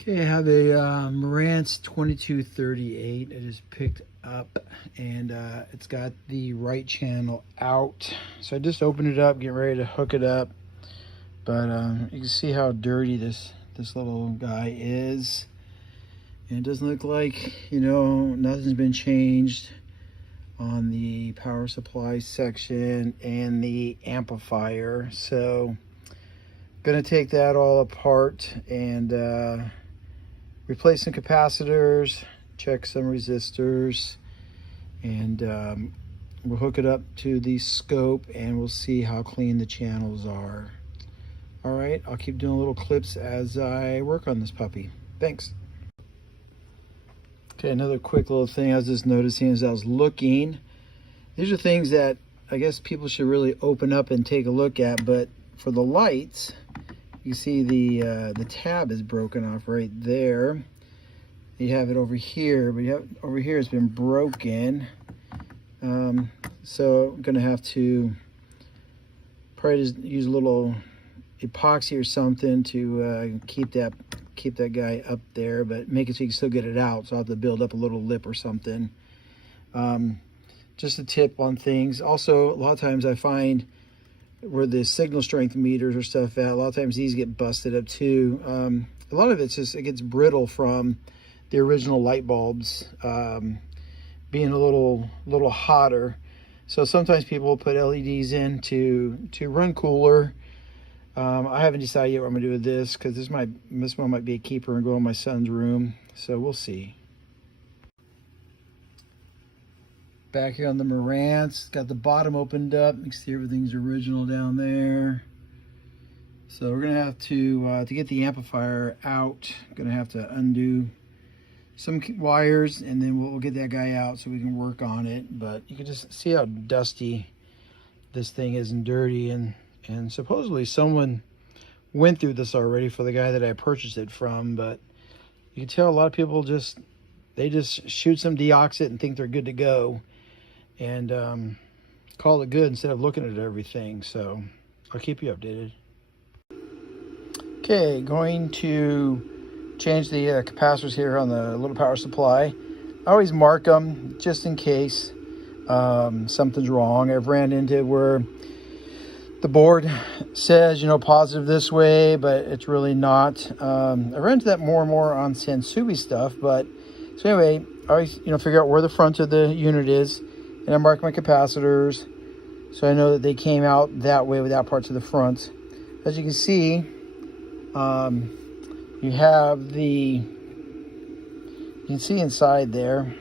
Okay, I have a Marantz 2238 I just picked up, and it's got the right channel out. So I just opened it up, getting ready to hook it up. But you can see how dirty this little guy is. And it doesn't look like, nothing's been changed on the power supply section and the amplifier. So gonna take that all apart and replace some capacitors, check some resistors, and we'll hook it up to the scope and we'll see how clean the channels are. All right, I'll keep doing little clips as I work on this puppy. Thanks. Okay, another quick little thing I was just noticing as I was looking. These are things that I guess people should really open up and take a look at, but for the lights, you see the tab is broken off right there. You have it over here, but over here it's been broken. So I'm gonna have to probably just use a little epoxy or something to keep that guy up there, but make it so you can still get it out. So I'll have to build up a little lip or something. Just a tip on things. Also, a lot of times I find where the signal strength meters or stuff at, a lot of times these get busted up too. A lot of it's just, it gets brittle from the original light bulbs being a little hotter. So sometimes people put LEDs in to run cooler. I haven't decided yet what I'm gonna do with this, because this one might be a keeper and go in my son's room. So we'll see. Back here on the Marantz, got the bottom opened up. You can see everything's original down there. So we're gonna have to get the amplifier out, gonna have to undo some wires, and then we'll get that guy out so we can work on it. But you can just see how dusty this thing is and dirty, and supposedly someone went through this already for the guy that I purchased it from. But you can tell a lot of people they just shoot some deoxit and think they're good to go, and call it good instead of looking at everything. So I'll keep you updated. Okay, going to change the capacitors here on the little power supply. I always mark them just in case something's wrong. I've ran into where the board says, positive this way, but it's really not. I ran into that more and more on Sansubi stuff. But so anyway, I always figure out where the front of the unit is, and I mark my capacitors so I know that they came out that way without parts of the front. As you can see, you can see inside there,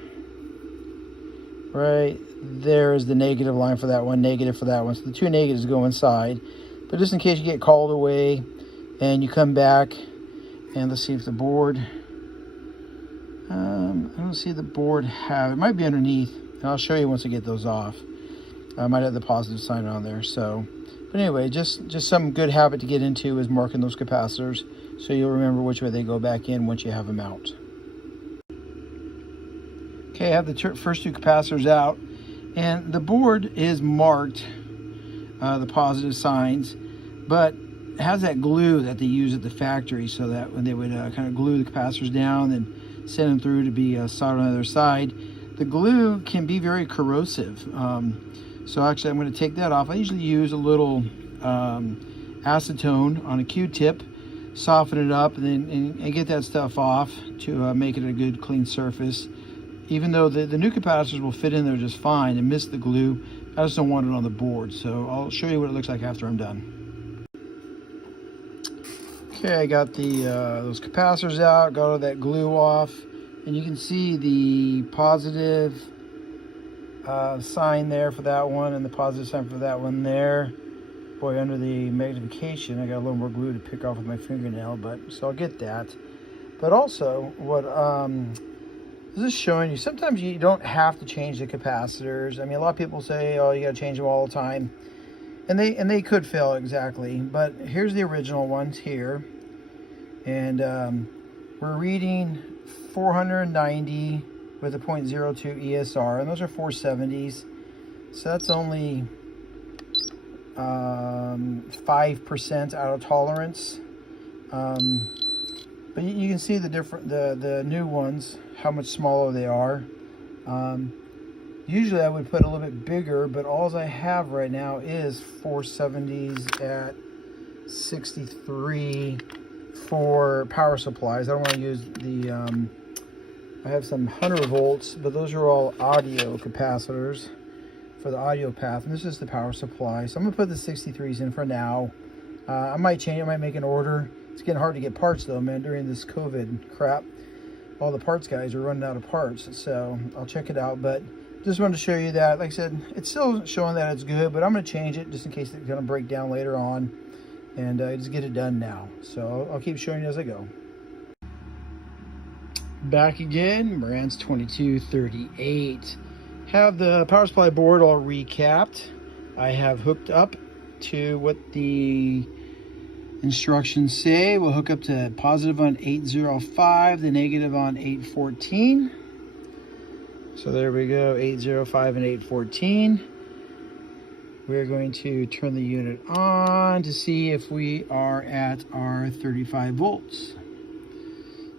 right there is the negative line for that one, negative for that one. So the two negatives go inside. But just in case you get called away and you come back, and let's see if the board, I don't see the board have, it might be underneath, and I'll show you once I get those off. I might have the positive sign on there. So, but anyway, just some good habit to get into is marking those capacitors, so you'll remember which way they go back in once you have them out. Okay, I have the first two capacitors out, and the board is marked, the positive signs, but it has that glue that they use at the factory, so that when they would kind of glue the capacitors down and send them through to be soldered on the other side, the glue can be very corrosive. So actually I'm going to take that off. I usually use a little acetone on a Q-tip, soften it up, and get that stuff off to make it a good clean surface. Even though the new capacitors will fit in there just fine and miss the glue, I just don't want it on the board. So I'll show you what it looks like after I'm done. Okay, I got those capacitors out, got all that glue off, and you can see the positive sign there for that one and the positive sign for that one there. Boy, under the magnification, I got a little more glue to pick off with my fingernail, but so I'll get that. But also, what this is showing you, sometimes you don't have to change the capacitors. I mean, a lot of people say, oh, you got to change them all the time, and they could fail exactly. But here's the original ones here, and we're reading 490 with a 0.02 ESR, and those are 470s, so that's only 5% out of tolerance. But you can see the the new ones, how much smaller they are. Usually I would put a little bit bigger, but all I have right now is 470s at 63 for power supplies. I don't want to use the, I have some 100 volts, but those are all audio capacitors for the audio path, and this is the power supply. So I'm gonna put the 63s in for now. I might change, I might make an order. It's getting hard to get parts though, man, during this COVID crap. All the parts guys are running out of parts, so I'll check it out. But just wanted to show you that. Like I said, it's still showing that it's good, but I'm gonna change it just in case it's gonna break down later on, and just get it done now. So I'll keep showing you as I go. Back again, Marantz 2238. Have the power supply board all recapped. I have hooked up to what the instructions say. We'll hook up to positive on 805, the negative on 814. So there we go, 805 and 814. We're going to turn the unit on to see if we are at our 35 volts.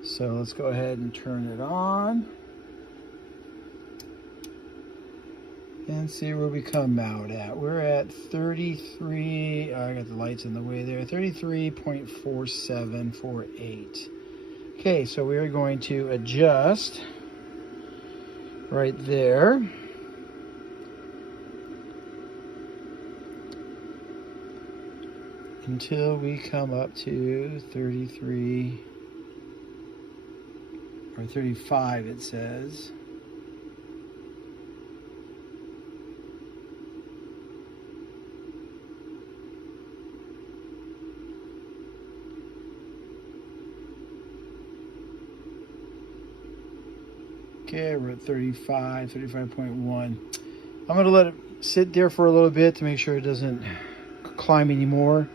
So let's go ahead and turn it on and see where we come out at. We're at 33, I got the lights in the way there, 33.4748. Okay, so we are going to adjust right there. Until we come up to 33 or 35 it says. Okay, we're at 35, 35.1. I'm gonna let it sit there for a little bit to make sure it doesn't climb anymore.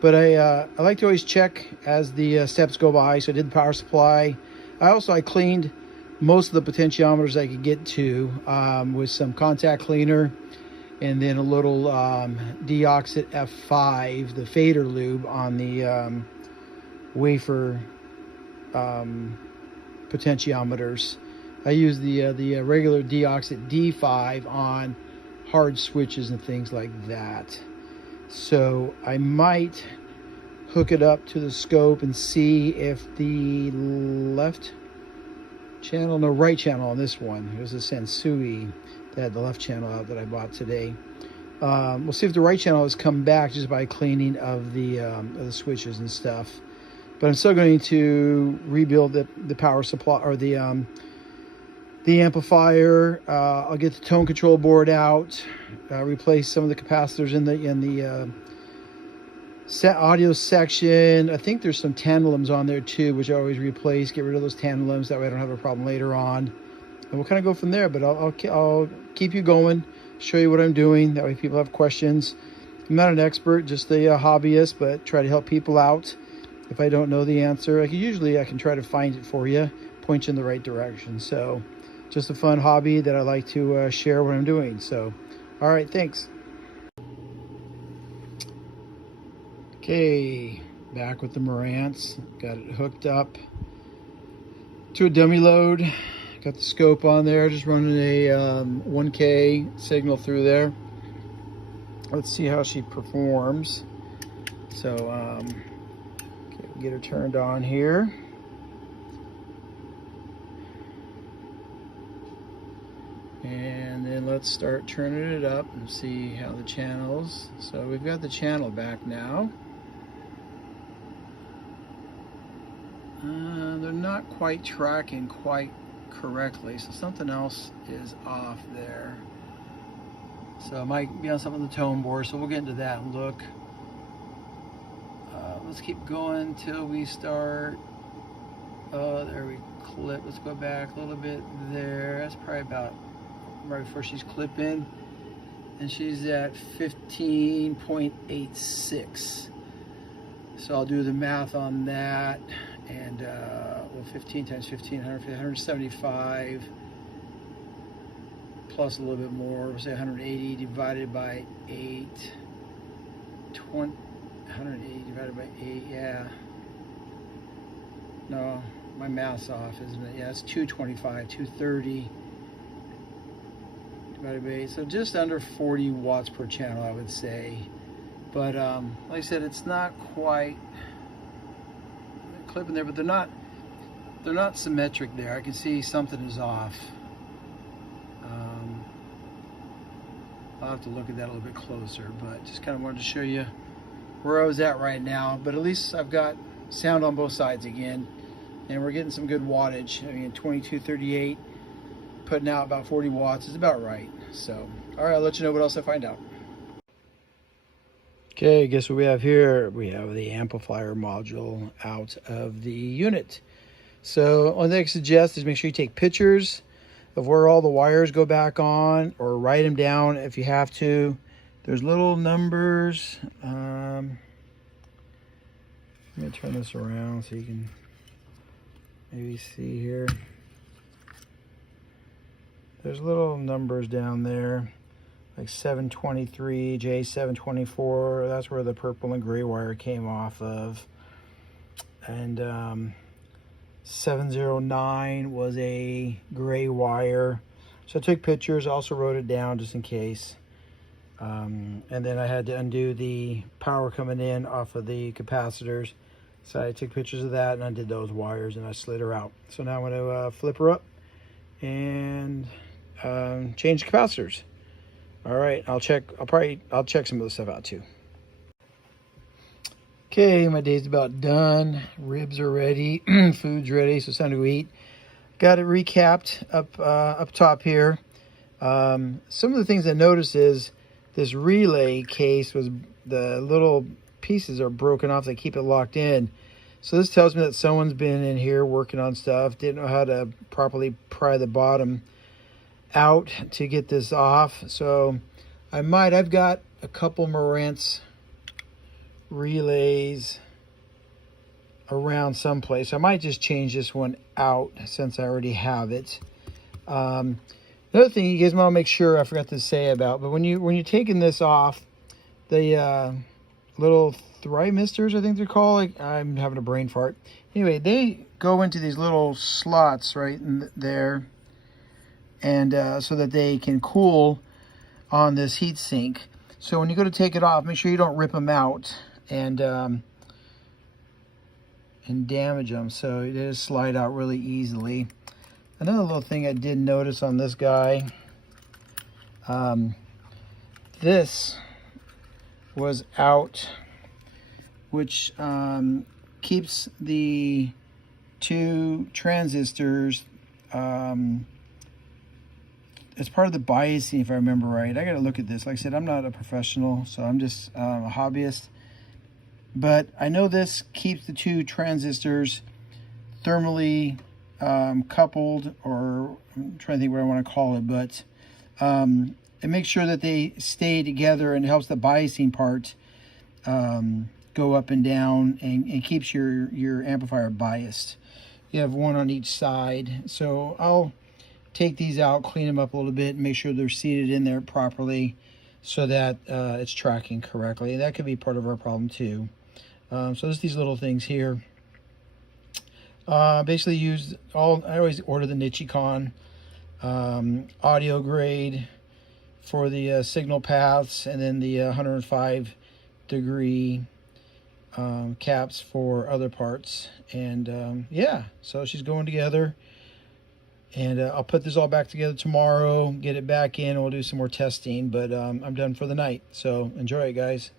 But I like to always check as the steps go by. So I did the power supply. I cleaned most of the potentiometers I could get to with some contact cleaner and then a little Deoxit F5, the fader lube on the wafer potentiometers. I use the regular Deoxit D5 on hard switches and things like that. So I might hook it up to the scope and see if the left channel, no, right channel on this one, it was a Sensui that had the left channel out that I bought today. We'll see if the right channel has come back just by cleaning of the switches and stuff. But I'm still going to rebuild the power supply, or the amplifier. I'll get the tone control board out, replace some of the capacitors in the audio section. I think there's some tantalums on there too, which I always replace. Get rid of those tantalums, that way I don't have a problem later on. And we'll kind of go from there. But I'll keep you going, show you what I'm doing. That way people have questions. I'm not an expert, just a hobbyist, but try to help people out. If I don't know the answer, I can try to find it for you, point you in the right direction. So just a fun hobby that I like to share what I'm doing. So, all right, thanks. Okay, back with the Marantz. Got it hooked up to a dummy load. Got the scope on there, just running a 1K signal through there. Let's see how she performs. So, okay, get her turned on here. And then let's start turning it up and see how the channels. So we've got the channel back now. They're not quite tracking quite correctly, so something else is off there. So it might be on something on the tone board, so we'll get into that and look. Let's keep going till we start. Oh, there we clip. Let's go back a little bit there. That's probably about right before she's clipping, and she's at 15.86. So I'll do the math on that, and well, 15 times 15, 175 plus a little bit more. We'll say 180 divided by 8. 180 divided by 8, yeah. No, my math's off, isn't it? Yeah, it's 225, 230 divided by 8. So just under 40 watts per channel, I would say. But like I said, it's not quite clipping there, but they're not symmetric there. I can see something is off. I'll have to look at that a little bit closer, but just kind of wanted to show you where I was at right now. But at least I've got sound on both sides again, and we're getting some good wattage. I mean, 2238 putting out about 40 watts is about right. So all right, I'll let you know what else I find out. Okay, guess what we have here? We have the amplifier module out of the unit. So one thing I suggest is make sure you take pictures of where all the wires go back on, or write them down if you have to. There's little numbers. Let me turn this around so you can maybe see here. There's little numbers down there, like 723, J724. That's where the purple and gray wire came off of. And 709 was a gray wire. So I took pictures, also wrote it down just in case. And then I had to undo the power coming in off of the capacitors. So I took pictures of that and undid those wires, and I slid her out. So now I'm going to flip her up and change the capacitors. All right, I'll check some of the stuff out too. Okay, my day's about done. Ribs are ready, food's ready, so it's time to eat. Got it recapped up top here. Some of the things I noticed is this relay case was, the little pieces are broken off. They keep it locked in. So this tells me that someone's been in here working on stuff, didn't know how to properly pry the bottom out to get this off. So I've got a couple Marantz relays around someplace. I might just change this one out since I already have it. Another thing you guys want to make sure, I forgot to say about, but when you're taking this off, the little thymistors, I think they're called, like, I'm having a brain fart. Anyway, they go into these little slots right in there, and so that they can cool on this heat sink. So when you go to take it off, make sure you don't rip them out and damage them. So it does slide out really easily. Another little thing I did notice on this guy, this was out, which keeps the two transistors, it's part of the biasing, if I remember right. I gotta look at this. Like I said, I'm not a professional, so I'm just a hobbyist. But I know this keeps the two transistors thermally coupled, or I'm trying to think what I want to call it, but it makes sure that they stay together, and it helps the biasing part go up and down, and keeps your amplifier biased. You have one on each side. So I'll take these out, clean them up a little bit, and make sure they're seated in there properly so that it's tracking correctly. And that could be part of our problem too. So there's these little things here. Basically I always order the Nichicon audio grade for the signal paths, and then the 105 degree caps for other parts. And yeah, so she's going together. And I'll put this all back together tomorrow, get it back in, and we'll do some more testing. But I'm done for the night. So enjoy it, guys.